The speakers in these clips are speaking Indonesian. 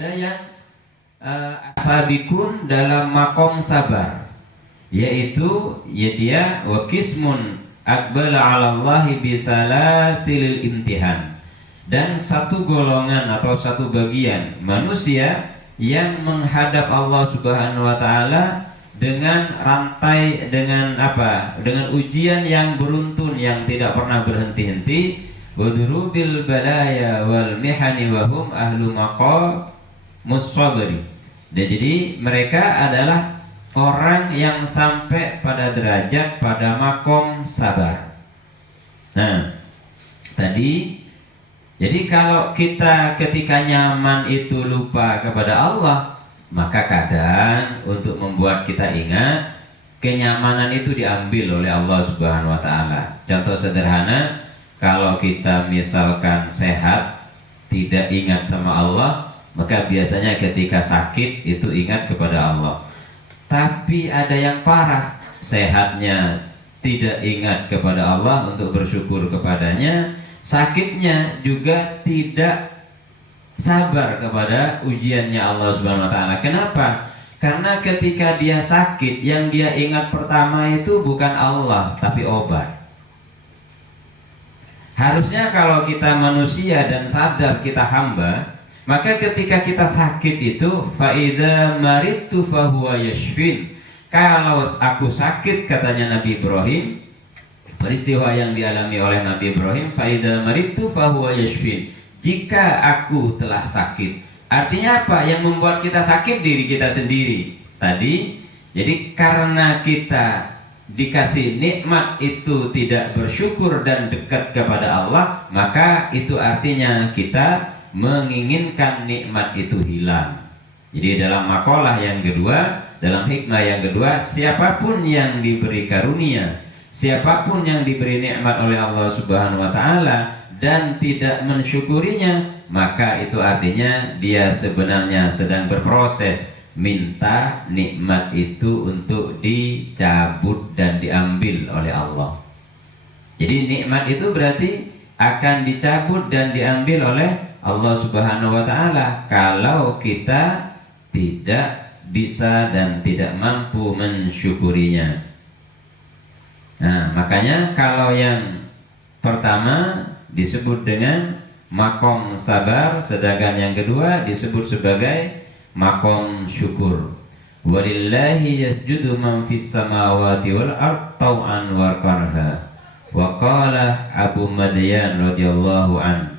ada yang sabikun dalam makom sabar, yaitu ya dia wa qismun aqbala 'ala Allahi bisalasilil imtihan, dan satu golongan atau satu bagian manusia yang menghadap Allah Subhanahu wa taala dengan rantai, dengan apa? Dengan ujian yang beruntun yang tidak pernah berhenti-henti. Wadurubil balaya wal mihani wa hum ahlu maqamus sabri. Dan jadi mereka adalah orang yang sampai pada derajat pada makom sabar. Nah, tadi jadi kalau kita ketika nyaman itu lupa kepada Allah, maka kadang untuk membuat kita ingat, kenyamanan itu diambil oleh Allah Subhanahu wa taala. Contoh sederhana, kalau kita misalkan sehat tidak ingat sama Allah, maka biasanya ketika sakit itu ingat kepada Allah. Tapi ada yang parah, sehatnya tidak ingat kepada Allah untuk bersyukur kepadanya, sakitnya juga tidak sabar kepada ujiannya Allah Subhanahu wa taala. Kenapa? Karena ketika dia sakit, yang dia ingat pertama itu bukan Allah, tapi obat. Harusnya kalau kita manusia dan sadar kita hamba, maka ketika kita sakit itu faida maridtu fahuwa yashfin. Kalau aku sakit, katanya Nabi Ibrahim, peristiwa yang dialami oleh Nabi Ibrahim, faida maridtu fahuwa yashfin. Jika aku telah sakit, artinya apa? Yang membuat kita sakit diri kita sendiri. Tadi, jadi karena kita dikasih nikmat itu tidak bersyukur dan dekat kepada Allah, maka itu artinya kita menginginkan nikmat itu hilang. Jadi dalam makalah yang kedua, dalam hikmah yang kedua, siapapun yang diberi karunia, siapapun yang diberi nikmat oleh Allah Subhanahu wa taala dan tidak mensyukurinya, maka itu artinya dia sebenarnya sedang berproses minta nikmat itu untuk dicabut dan diambil oleh Allah. Jadi nikmat itu berarti akan dicabut dan diambil oleh Allah Subhanahu wa taala kalau kita tidak bisa dan tidak mampu mensyukurinya. Nah, makanya kalau yang pertama disebut dengan makom sabar, sedangkan yang kedua disebut sebagai makom syukur. Walillahi yasjudu man fis samawati wal ard tau'an wa karha. Wa qala Abu Madyan radhiyallahu an,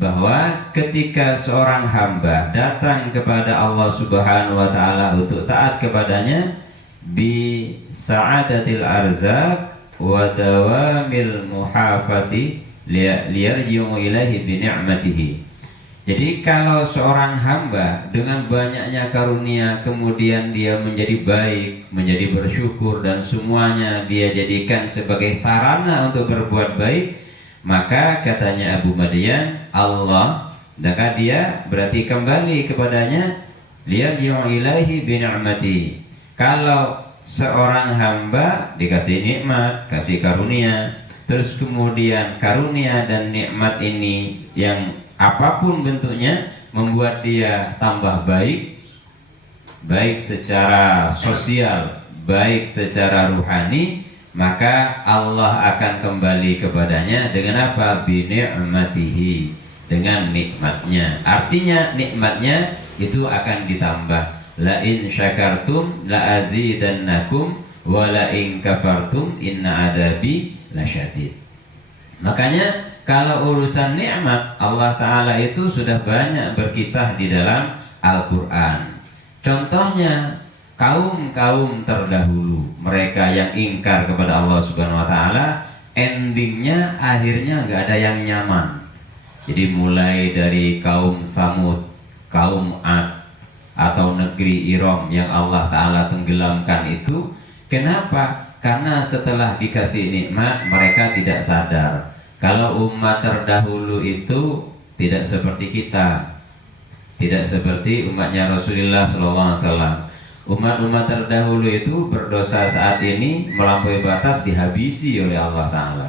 bahwa ketika seorang hamba datang kepada Allah Subhanahu wa taala untuk taat kepadanya, bi sa'adatil arzaq wa dawamil muhafati liyarji'u ilaihi bi ni'matihi. Jadi kalau seorang hamba dengan banyaknya karunia kemudian dia menjadi baik, menjadi bersyukur dan semuanya dia jadikan sebagai sarana untuk berbuat baik, maka katanya Abu Madyan, Allah, maka dia berarti kembali kepadanya, liyarji'u ilaihi bi ni'mati. Kalau seorang hamba dikasih nikmat, kasih karunia, terus kemudian karunia dan nikmat ini yang apapun bentuknya membuat dia tambah baik, baik secara sosial, baik secara ruhani, maka Allah akan kembali kepadanya dengan apa? Bi ni'matihi, dengan nikmatnya. Artinya nikmatnya itu akan ditambah. La in syakartum la azidannakum wa la in kafartum inna adabi lasyadid. Makanya kalau urusan nikmat Allah Ta'ala itu sudah banyak berkisah di dalam Al-Quran. Contohnya kaum-kaum terdahulu, mereka yang ingkar kepada Allah Subhanahu wa Ta'ala, endingnya akhirnya nggak ada yang nyaman. Jadi mulai dari kaum Samud, kaum Ad, atau negeri Iram yang Allah Ta'ala tenggelamkan itu, kenapa? Karena setelah dikasih nikmat mereka tidak sadar. Kalau umat terdahulu itu tidak seperti kita, tidak seperti umatnya Rasulullah SAW. Umat-umat terdahulu itu berdosa saat ini melampaui batas dihabisi oleh Allah Ta'ala.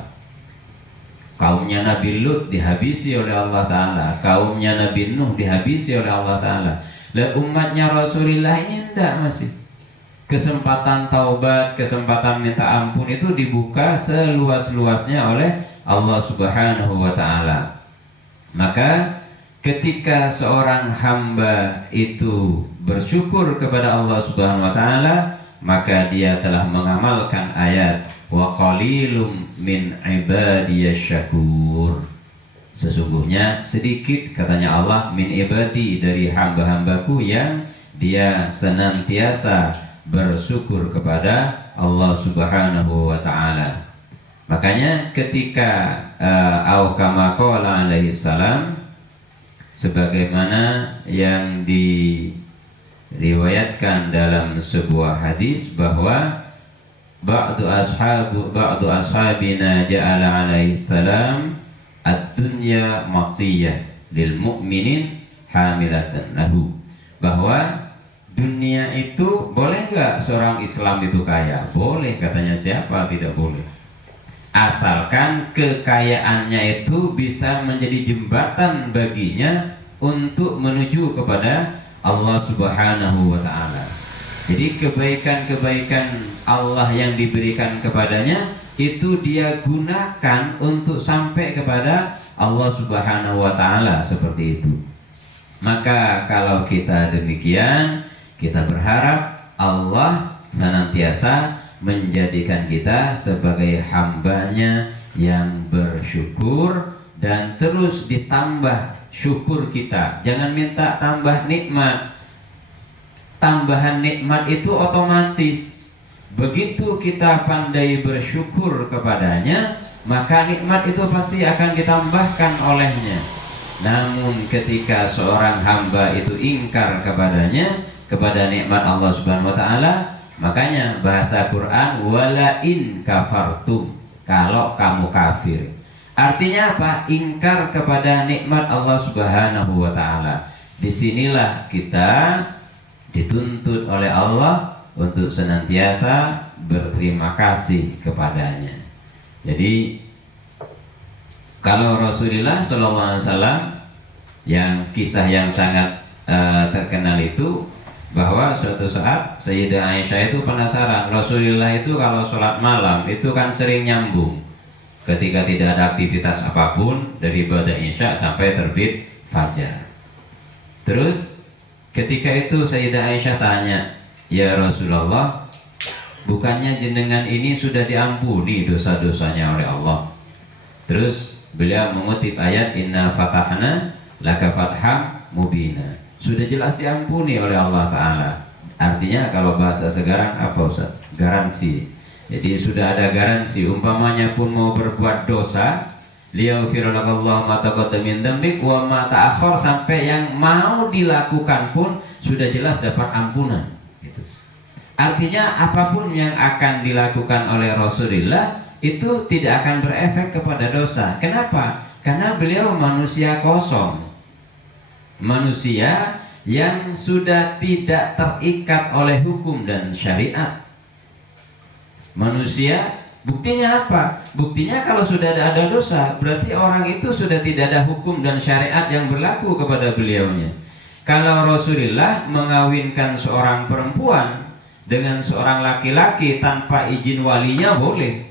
Kaumnya Nabi Lut dihabisi oleh Allah Ta'ala, kaumnya Nabi Nuh dihabisi oleh Allah Ta'ala. Lah umatnya Rasulullah ini enggak, masih kesempatan taubat, kesempatan minta ampun itu dibuka seluas-luasnya oleh Allah Subhanahu wa Ta'ala. Maka ketika seorang hamba itu bersyukur kepada Allah Subhanahu wa Ta'ala, maka dia telah mengamalkan ayat wa qalilum min ibadiyasy syakur. Sesungguhnya sedikit, katanya Allah, min ibadi, dari hamba-hambaku yang dia senantiasa bersyukur kepada Allah Subhanahu wa Ta'ala. Makanya ketika au kama qala alaihi salam, sebagaimana yang diriwayatkan dalam sebuah hadis bahwa ba'du ashabina ja'ala alaihi salam ad-dunya matiyah lil mu'minin hamilatan lahu, bahwa dunia itu boleh nggak seorang Islam itu kaya? Boleh, katanya. Siapa tidak boleh? Asalkan kekayaannya itu bisa menjadi jembatan baginya untuk menuju kepada Allah Subhanahu wa Ta'ala. Jadi kebaikan-kebaikan Allah yang diberikan kepadanya itu dia gunakan untuk sampai kepada Allah Subhanahu wa Ta'ala, seperti itu. Maka kalau kita demikian, kita berharap Allah senantiasa menjadikan kita sebagai hambanya yang bersyukur, dan terus ditambah syukur kita. Jangan minta tambah nikmat. Tambahan nikmat itu otomatis. Begitu kita pandai bersyukur kepadanya, maka nikmat itu pasti akan ditambahkan olehnya. Namun ketika seorang hamba itu ingkar kepadanya, kepada nikmat Allah Subhanahu wa Ta'ala, makanya bahasa Quran wala in kafartum, kalau kamu kafir. Artinya apa? Ingkar kepada nikmat Allah Subhanahu wa Ta'ala. Disinilah kita dituntut oleh Allah untuk senantiasa berterima kasih kepadanya. Jadi kalau Rasulullah SAW, yang kisah yang sangat terkenal itu, bahwa suatu saat Sayyidah Aisyah itu penasaran, Rasulullah itu kalau sholat malam itu kan sering nyambung ketika tidak ada aktivitas apapun dari ibadah Isya sampai terbit fajar. Terus ketika itu Sayyidah Aisyah tanya, ya Rasulullah, bukannya jenengan ini sudah diampuni dosa-dosanya oleh Allah? Terus beliau mengutip ayat inna fatahna laka fatham mubina, sudah jelas diampuni oleh Allah Ta'ala. Artinya kalau bahasa sekarang apa Ustaz? Garansi. Jadi sudah ada garansi, umpamanya pun mau berbuat dosa, liyaghfiralakallahu ma taqaddama min dzambik wa ma ta'akhkhar, sampai yang mau dilakukan pun sudah jelas dapat ampunan gitu. Artinya apapun yang akan dilakukan oleh Rasulullah itu tidak akan berefek kepada dosa. Kenapa? Karena beliau manusia kosong, manusia yang sudah tidak terikat oleh hukum dan syariat. Manusia, buktinya apa? Buktinya kalau sudah ada dosa, berarti orang itu sudah tidak ada hukum dan syariat yang berlaku kepada beliaunya. Kalau Rasulullah mengawinkan seorang perempuan dengan seorang laki-laki tanpa izin walinya boleh.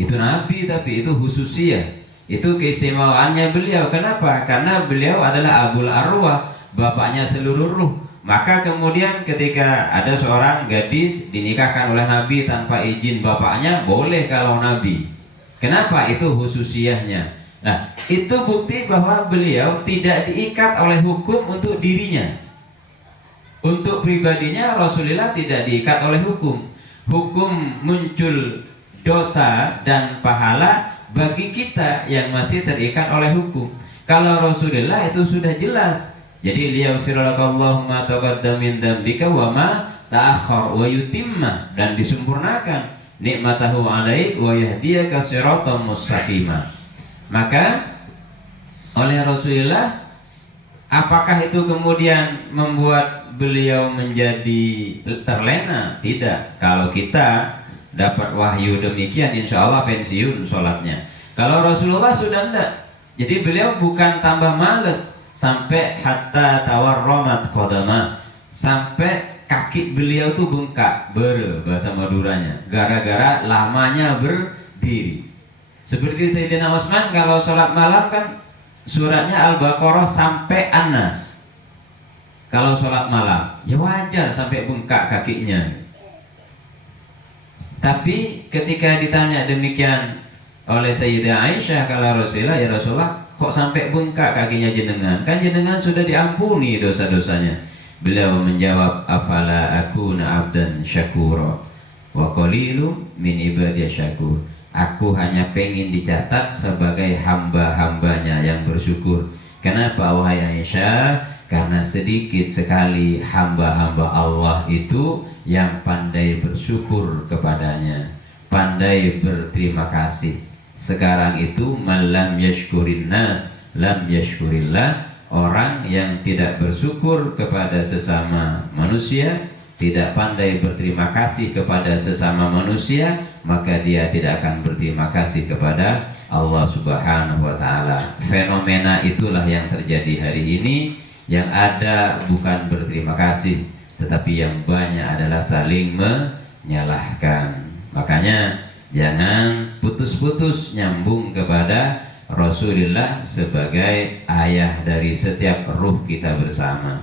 Itu Nabi, tapi itu khususiyah. Itu keistimewaannya beliau. Kenapa? Karena beliau adalah Abul Arwah, bapaknya seluruh ruh. Maka kemudian ketika ada seorang gadis dinikahkan oleh Nabi tanpa izin bapaknya, boleh kalau Nabi. Kenapa? Itu khususiyahnya. Nah, itu bukti bahwa beliau tidak diikat oleh hukum untuk dirinya. Untuk pribadinya Rasulullah tidak diikat oleh hukum. Hukum muncul dosa dan pahala bagi kita yang masih terikat oleh hukum. Kalau Rasulullah itu sudah jelas. Jadi liyaghfiralakallahu ma taqaddama min dzambika wa ma ta'akhkhar wa yutimma, dan disempurnakan nikmatahu 'alaik wa yahdiyaka siratan mustaqima. Maka oleh Rasulullah, apakah itu kemudian membuat beliau menjadi terlena? Tidak. Kalau kita dapat wahyu demikian, insya Allah pensiun sholatnya. Kalau Rasulullah sudah enggak. Jadi beliau bukan tambah males sampai hatta tawarramat qadama, sampai kaki beliau tuh bengkak, bahasa Maduranya, gara-gara lamanya berdiri. Seperti Sayyidina Utsman kalau sholat malam kan suratnya Al-Baqarah sampai An-Nas. Kalau sholat malam, ya wajar sampai bengkak kakinya. Tapi ketika ditanya demikian oleh Sayyidah Aisyah, kalau Rasulullah, ya Rasulullah, kok sampai bengkak kakinya jenengan? Kan jenengan sudah diampuni dosa-dosanya. Beliau menjawab, afala akuna abdan syakura wa qalilum min ibadiyah syakur. Aku hanya pengen dicatat sebagai hamba-hambanya yang bersyukur. Kenapa wahai Aisyah? Karena sedikit sekali hamba-hamba Allah itu yang pandai bersyukur kepadanya, pandai berterima kasih. Sekarang itu malam yashkurin nas lam yashkurillah. Orang yang tidak bersyukur kepada sesama manusia, tidak pandai berterima kasih kepada sesama manusia, maka dia tidak akan berterima kasih kepada Allah Subhanahu wa Ta'ala. Fenomena itulah yang terjadi hari ini. Yang ada bukan berterima kasih, tetapi yang banyak adalah saling menyalahkan. Makanya jangan putus-putus nyambung kepada Rasulullah sebagai ayah dari setiap ruh kita bersama.